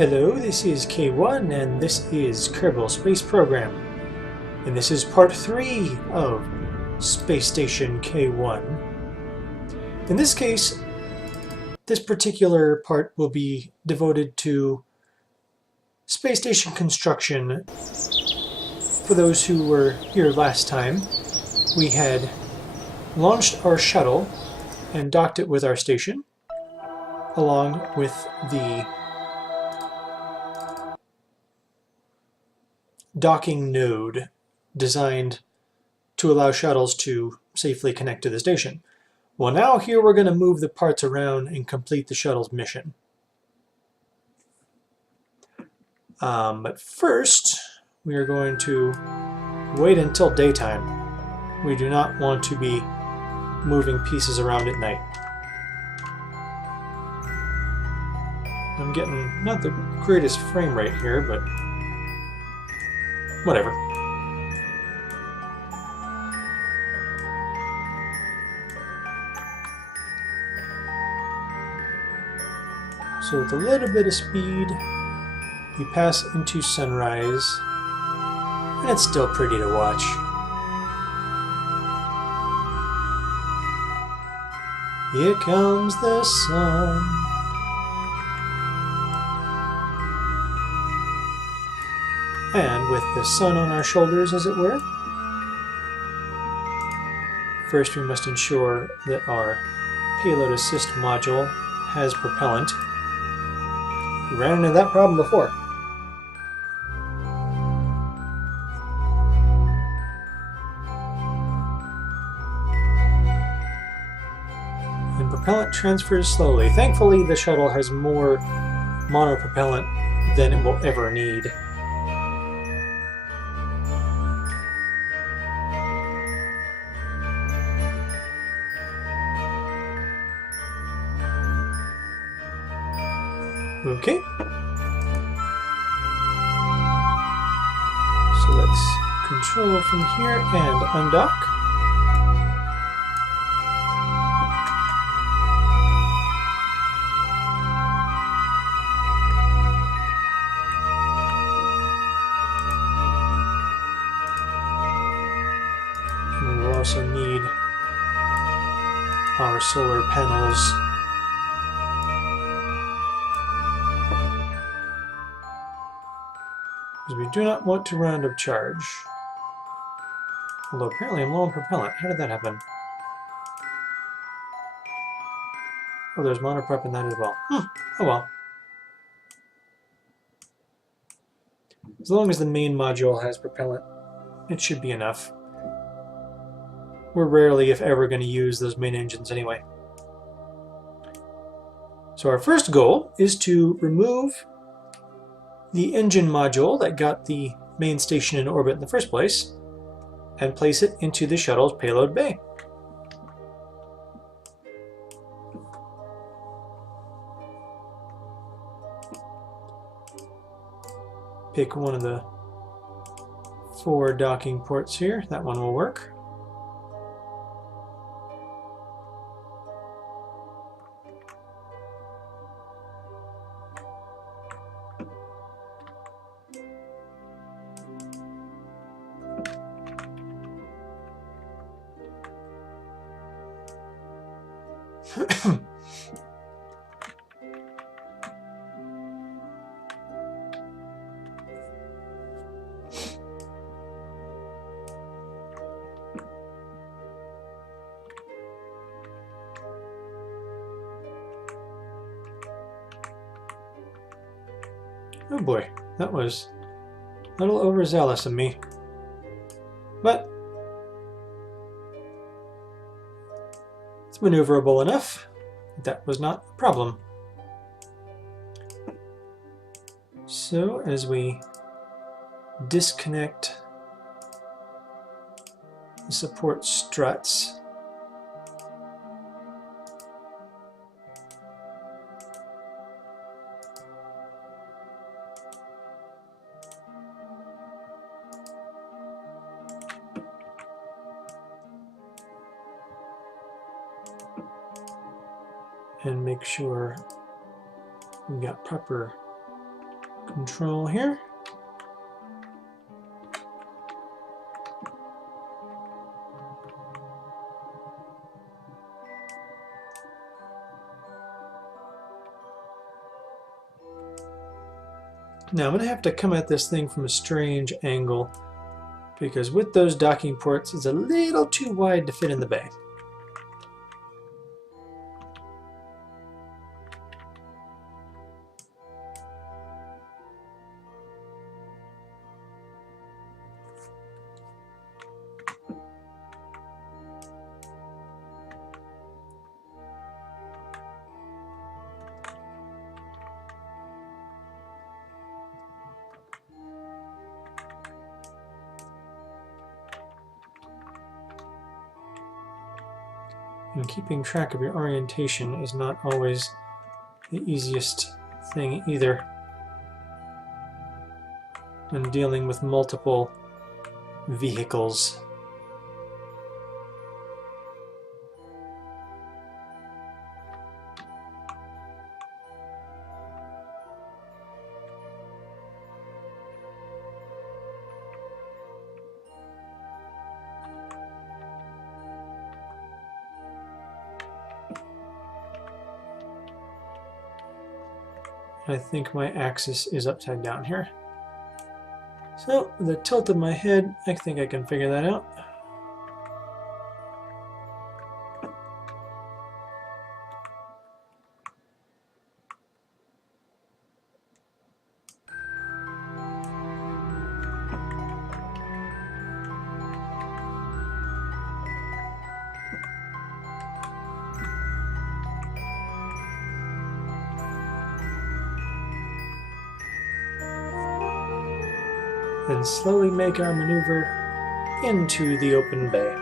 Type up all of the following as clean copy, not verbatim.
Hello, this is K1 and this is Kerbal Space Program. And this is part 3 of Space Station K1. In this case, this particular part will be devoted to space station construction. For those who were here last time, we had launched our shuttle and docked it with our station, along with the docking node designed to allow shuttles to safely connect to the station. Well, now here we're going to move the parts around and complete the shuttle's mission. But first, we are going to wait until daytime. We do not want to be moving pieces around at night. I'm getting not the greatest frame rate here, but whatever. So with a little bit of speed, we pass into sunrise, and it's still pretty to watch. Here comes the sun. And with the sun on our shoulders, as it were, first we must ensure that our payload assist module has propellant. We ran into that problem before. And propellant transfers slowly. Thankfully, the shuttle has more monopropellant than it will ever need. Okay. So let's control from here and undock. And we will also need our solar panels. We do not want to run out of charge. Although apparently I'm low on propellant. How did that happen? Oh, there's monoprop in that as well. Oh well. As long as the main module has propellant, it should be enough. We're rarely, if ever, going to use those main engines anyway. So our first goal is to remove the engine module that got the main station in orbit in the first place and place it into the shuttle's payload bay. Pick one of the 4 docking ports here. That one will work. Oh boy, that was a little overzealous of me. But it's maneuverable enough. That was not a problem. So as we disconnect the support struts, and make sure we've got proper control here. Now I'm going to have to come at this thing from a strange angle, because with those docking ports, it's a little too wide to fit in the bay. And keeping track of your orientation is not always the easiest thing either when dealing with multiple vehicles. I think my axis is upside down here. So, the tilt of my head, I think I can figure that out. Then slowly make our maneuver into the open bay.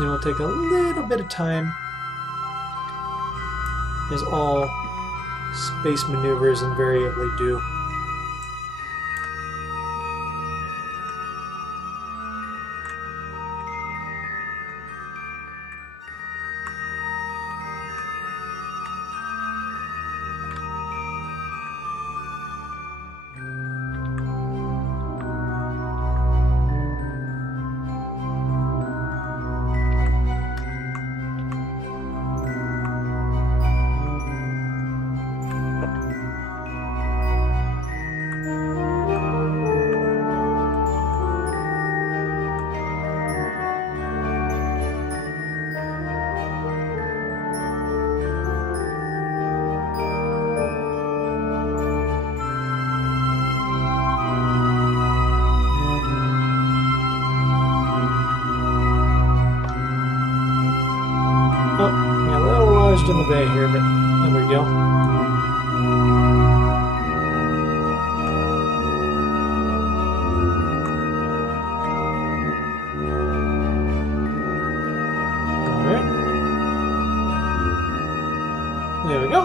It will take a little bit of time, as all space maneuvers invariably do. In the bay here, but there we go. Alright. There we go.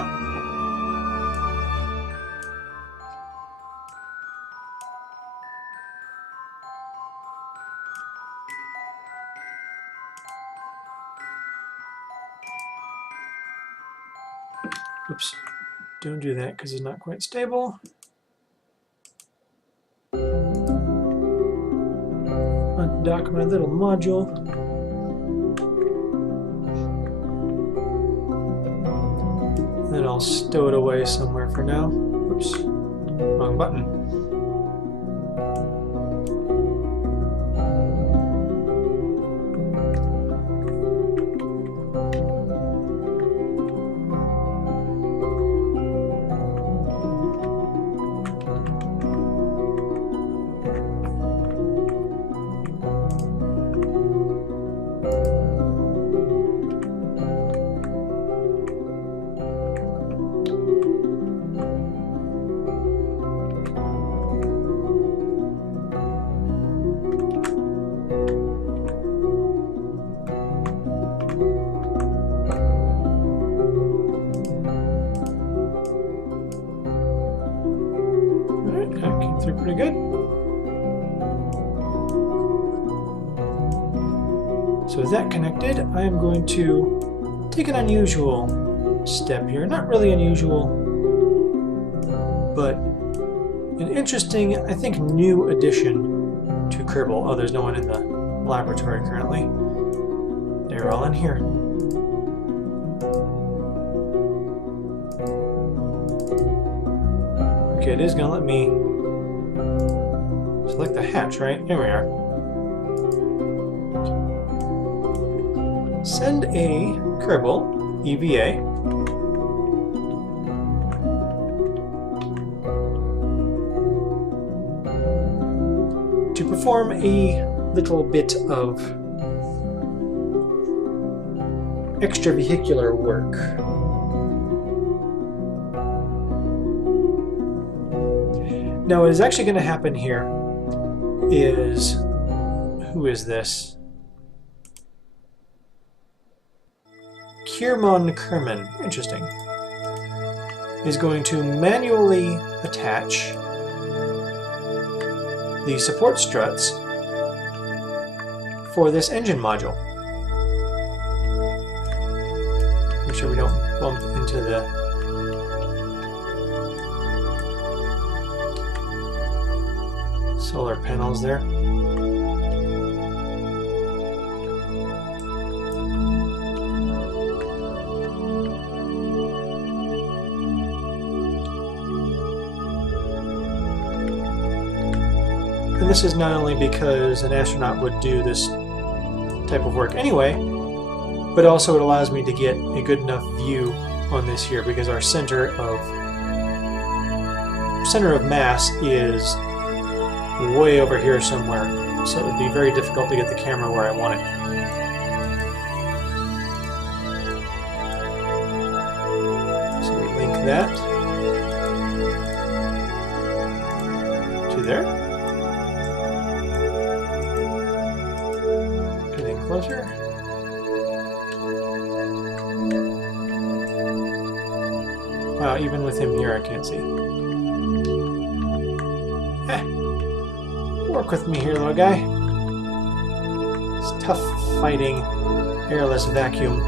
Oops, don't do that because it's not quite stable. Undock my little module. Then I'll stow it away somewhere for now. Oops, wrong button. Pretty good. So with that connected, I am going to take an unusual step here. Not really unusual, but an interesting, I think, new addition to Kerbal. Oh, there's no one in the laboratory currently. They're all in here. Okay, it is going to let me select the hatch, right? Here we are. Send a Kerbal EVA to perform a little bit of extravehicular work. Now, what is actually going to happen here is, who is this? Kerman, interesting, is going to manually attach the support struts for this engine module. Make sure we don't bump into the solar panels there. And this is not only because an astronaut would do this type of work anyway, but also it allows me to get a good enough view on this here, because our center of mass is way over here somewhere, so it would be very difficult to get the camera where I want it. So we link that to there. Getting closer. Wow, even with him here I can't see. Work with me here, little guy. It's tough fighting airless vacuum.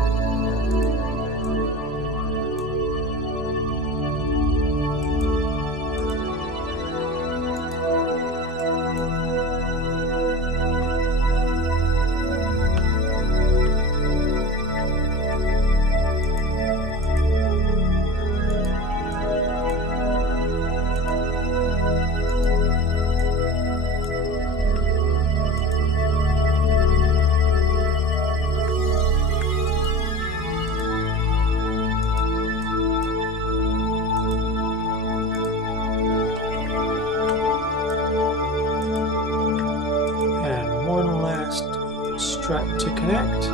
Strut to connect.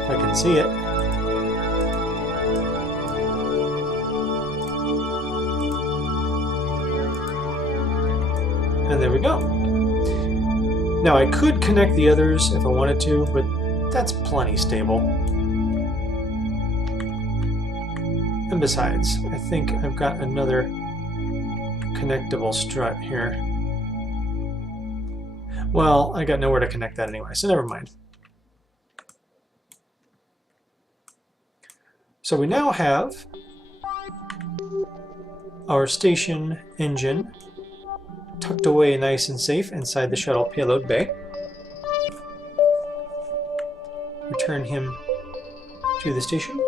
If I can see it. And there we go. Now I could connect the others if I wanted to, but that's plenty stable. And besides, I think I've got another connectable strut here. Well, I got nowhere to connect that anyway, so never mind. So we now have our station engine tucked away nice and safe inside the shuttle payload bay. Return him to the station.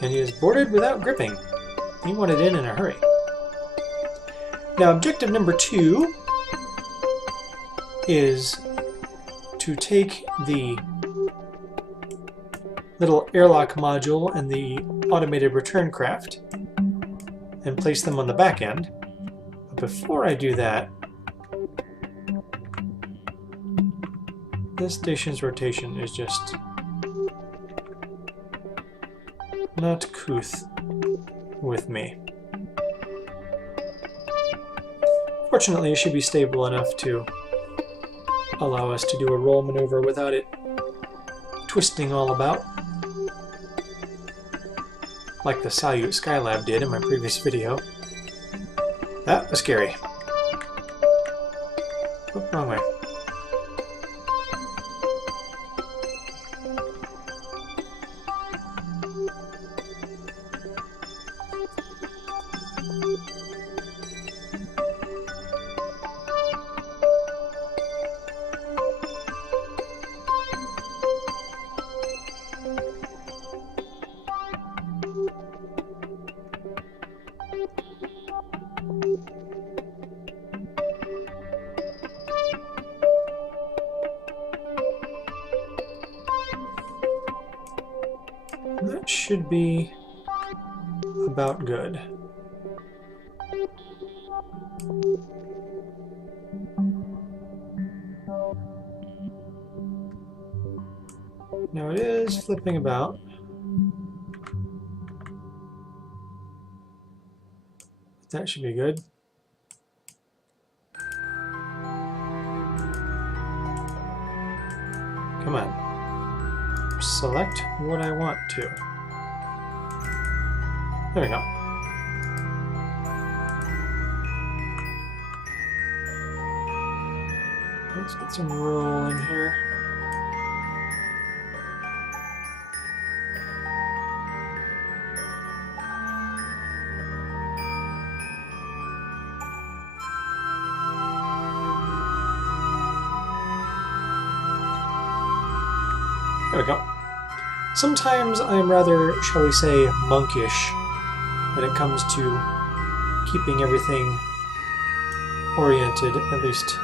And he is boarded without gripping. He wanted in a hurry. Now, objective number 2 is to take the little airlock module and the automated return craft and place them on the back end. But before I do that, this station's rotation is just not couth with me. Fortunately, it should be stable enough to allow us to do a roll maneuver without it twisting all about, like the Salyut Skylab did in my previous video. That was scary. Oh, wrong way. That should be about good. Now it is flipping about. That should be good. Come on. Select what I want to. There we go. Let's get some roll in here. There we go. Sometimes I'm rather, shall we say, monkish when it comes to keeping everything oriented, at least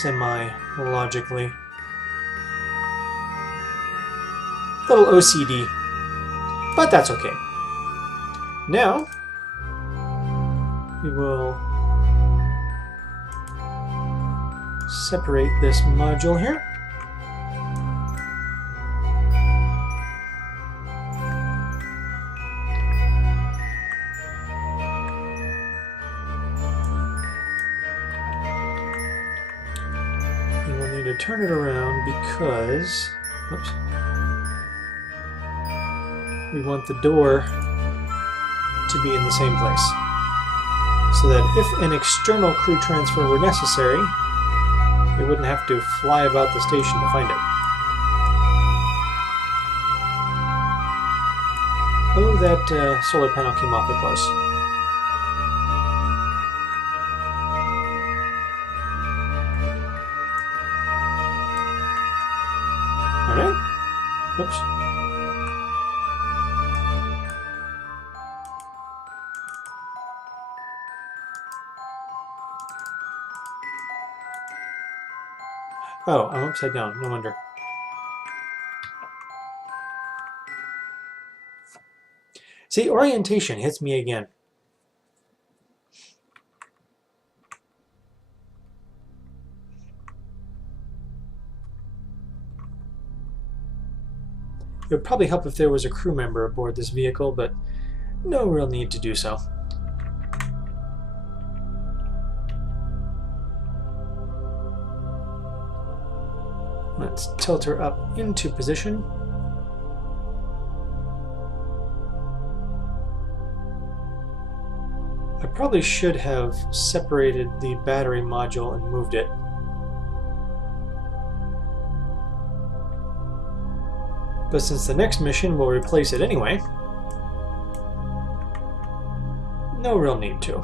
semi-logically. Little OCD, but that's okay. Now, we will separate this module here. And we'll need to turn it around because, whoops, we want the door to be in the same place, so that if an external crew transfer were necessary, we wouldn't have to fly about the station to find it. Oh, that solar panel came awfully close. Alright. Oops. Oh, I'm upside down, no wonder. See, orientation hits me again. It would probably help if there was a crew member aboard this vehicle, but no real need to do so. Let's tilt her up into position. I probably should have separated the battery module and moved it. But since the next mission will replace it anyway, no real need to.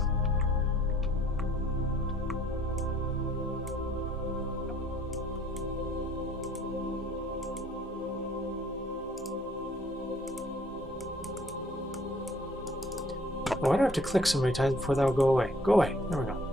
Oh, I don't have to click so many times before that will go away. Go away. There we go.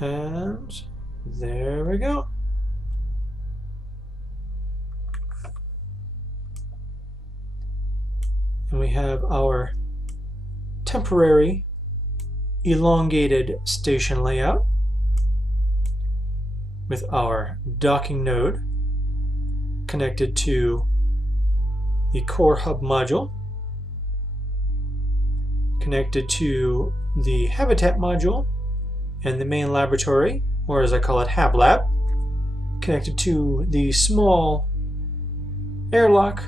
And there we go. And we have our temporary elongated station layout with our docking node connected to the core hub module, connected to the habitat module and the main laboratory, or as I call it, Hab Lab, connected to the small airlock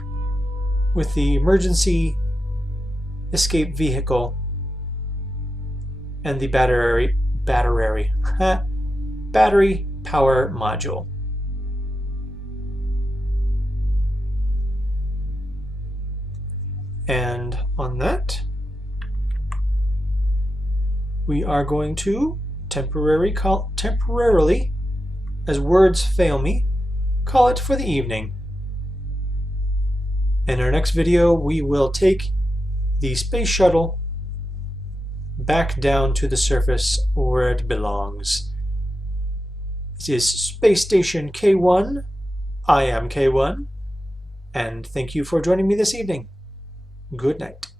with the emergency escape vehicle and the battery power module. And on that, we are going to temporarily, as words fail me, call it for the evening. In our next video, we will take the space shuttle back down to the surface where it belongs. This is Space Station K1. I am K1, and thank you for joining me this evening. Good night.